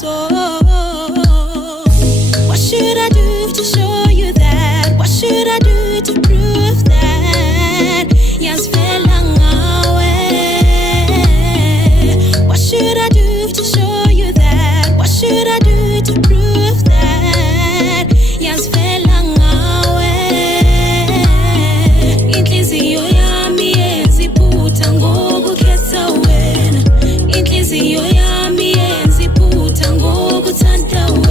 so. What should I do to show you that? What should I do to prove that? Ngiyazifela Ñgawe. What should I do to show you that? What should I do to prove that? Ngiyazifela Ñgawe. Inhliziyo yami yenza iphutha ngokukhetha wena. Inhliziyo yami yenza iphutha ngokuthanda wena.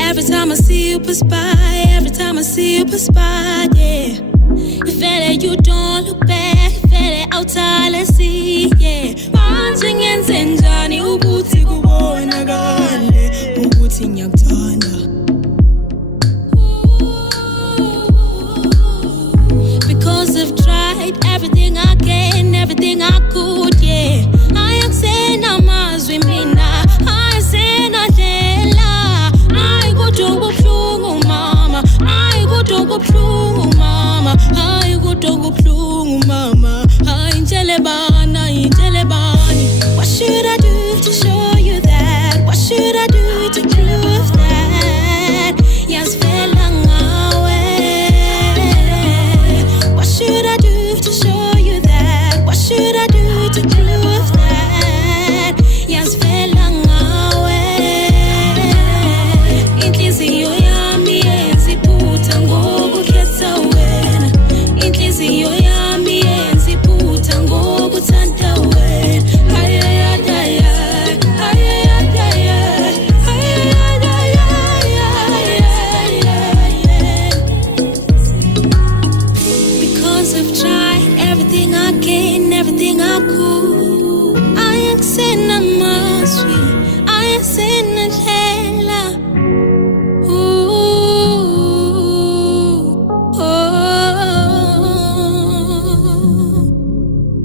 Every time I see you pass by, every time I see you pass by, yeah. You feel it, you don't look back, you feel it outside, let's see, yeah. Manje ngenze njani ukuthi kubonakale ukuthi ngiyakuthanda. Because I've tried everything I can, everything I could, yeah. Ayakusena amazwi mina, ayasena ndlela. Ay kubuhlungu mama, ay kubuhlungu mama, ay kubuhlungu mama, ay injelebana, injelebani. What should I do to show you that? What should I do to prove that? Ngiyazifela Ñgawe. What should I do to show you that? What should I do to prove that? Ngiyazifela Ñgawe. Inhliziyo yami yenza iphutha ngokukhetha wena. Inhliziyo yami yenza iphutha ngokuthanda wena. Because I've tried everything I can, everything I could. Ayakusena amazwi, ayasena ndlela.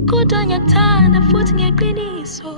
Kodwa ngiyakuthanda futhi ngeqiniso.